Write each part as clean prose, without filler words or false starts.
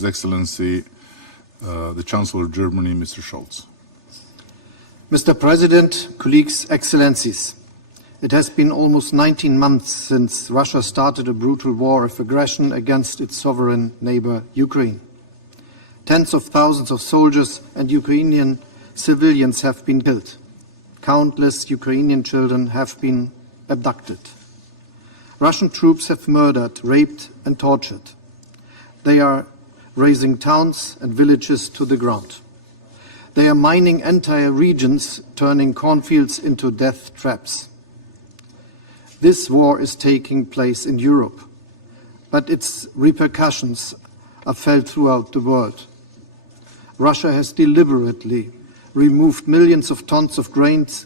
His Excellency, the Chancellor of Germany, Mr. Scholz. Mr. President, colleagues, excellencies, it has been almost 19 months since Russia started a brutal war of aggression against its sovereign neighbor, Ukraine. Tens of thousands of soldiers and Ukrainian civilians have been killed. Countless Ukrainian children have been abducted. Russian troops have murdered, raped and tortured. They are razing towns and villages to the ground. They are mining entire regions, turning cornfields into death traps. This war is taking place in Europe, but its repercussions are felt throughout the world. Russia has deliberately removed millions of tons of grains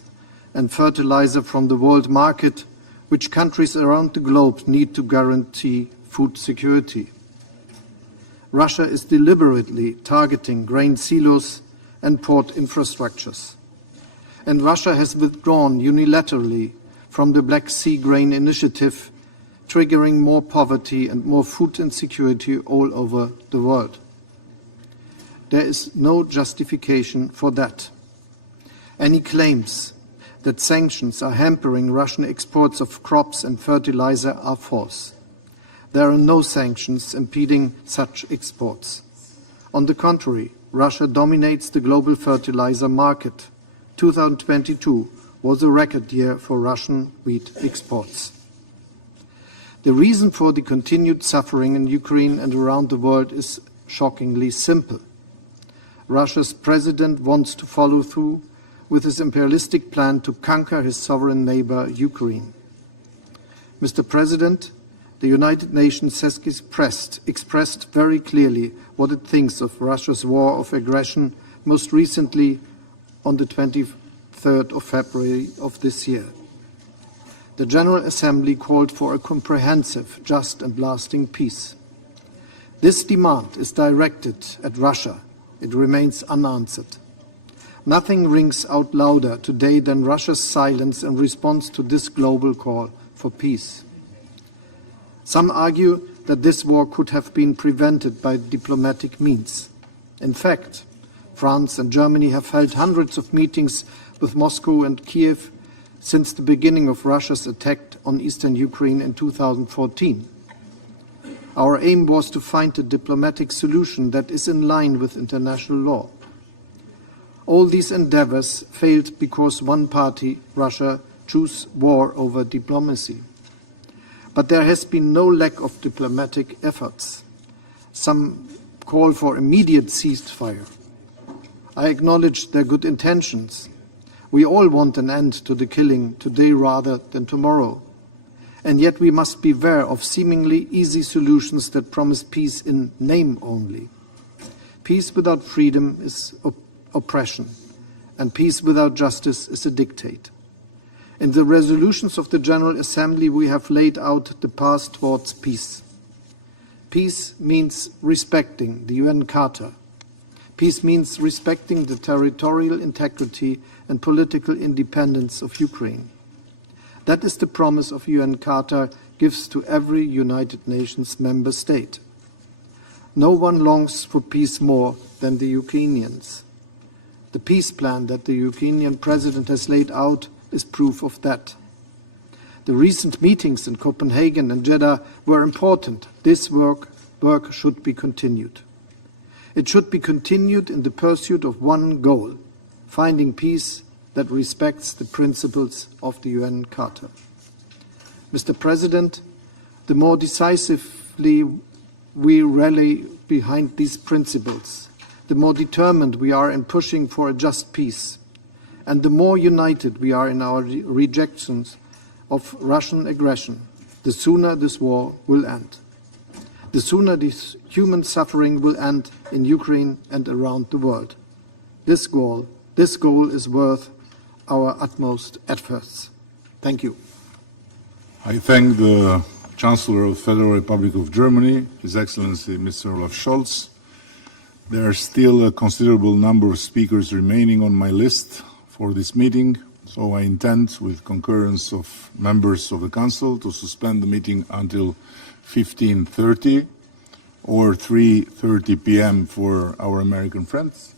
and fertilizer from the world market, which countries around the globe need to guarantee food security. Russia is deliberately targeting grain silos and port infrastructures. And Russia has withdrawn unilaterally from the Black Sea Grain Initiative, triggering more poverty and more food insecurity all over the world. There is no justification for that. Any claims that sanctions are hampering Russian exports of crops and fertilizer are false. There are no sanctions impeding such exports. On the contrary, Russia dominates the global fertilizer market. 2022 was a record year for Russian wheat exports. The reason for the continued suffering in Ukraine and around the world is shockingly simple. Russia's president wants to follow through with his imperialistic plan to conquer his sovereign neighbor, Ukraine. Mr. President, the United Nations has expressed very clearly what it thinks of Russia's war of aggression, most recently on the 23rd of February of this year. The General Assembly called for a comprehensive, just and lasting peace. This demand is directed at Russia. It remains unanswered. Nothing rings out louder today than Russia's silence in response to this global call for peace. Some argue that this war could have been prevented by diplomatic means. In fact, France and Germany have held hundreds of meetings with Moscow and Kiev since the beginning of Russia's attack on eastern Ukraine in 2014. Our aim was to find a diplomatic solution that is in line with international law. All these endeavors failed because one party, Russia, chose war over diplomacy. But there has been no lack of diplomatic efforts. Some call for immediate ceasefire. I acknowledge their good intentions. We all want an end to the killing today rather than tomorrow. And yet we must beware of seemingly easy solutions that promise peace in name only. Peace without freedom is oppression, and peace without justice is a dictate. In the resolutions of the General Assembly, we have laid out the path towards peace. Peace means respecting the UN Charter. Peace means respecting the territorial integrity and political independence of Ukraine. That is the promise of UN Charter gives to every United Nations member state. No one longs for peace more than the Ukrainians. The peace plan that the Ukrainian president has laid out is proof of that. The recent meetings in Copenhagen and Jeddah were important. This work should be continued. It should be continued in the pursuit of one goal, finding peace that respects the principles of the UN Charter. Mr. President, the more decisively we rally behind these principles, the more determined we are in pushing for a just peace, and the more united we are in our rejections of Russian aggression, the sooner this war will end. The sooner this human suffering will end in Ukraine and around the world. This goal is worth our utmost efforts. Thank you. I thank the Chancellor of the Federal Republic of Germany, His Excellency Mr. Olaf Scholz. There are still a considerable number of speakers remaining on my list for this meeting, so I intend, with concurrence of members of the Council, to suspend the meeting until 15:30. or 3:30 p.m. for our American friends.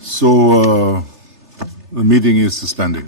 So the meeting is suspended.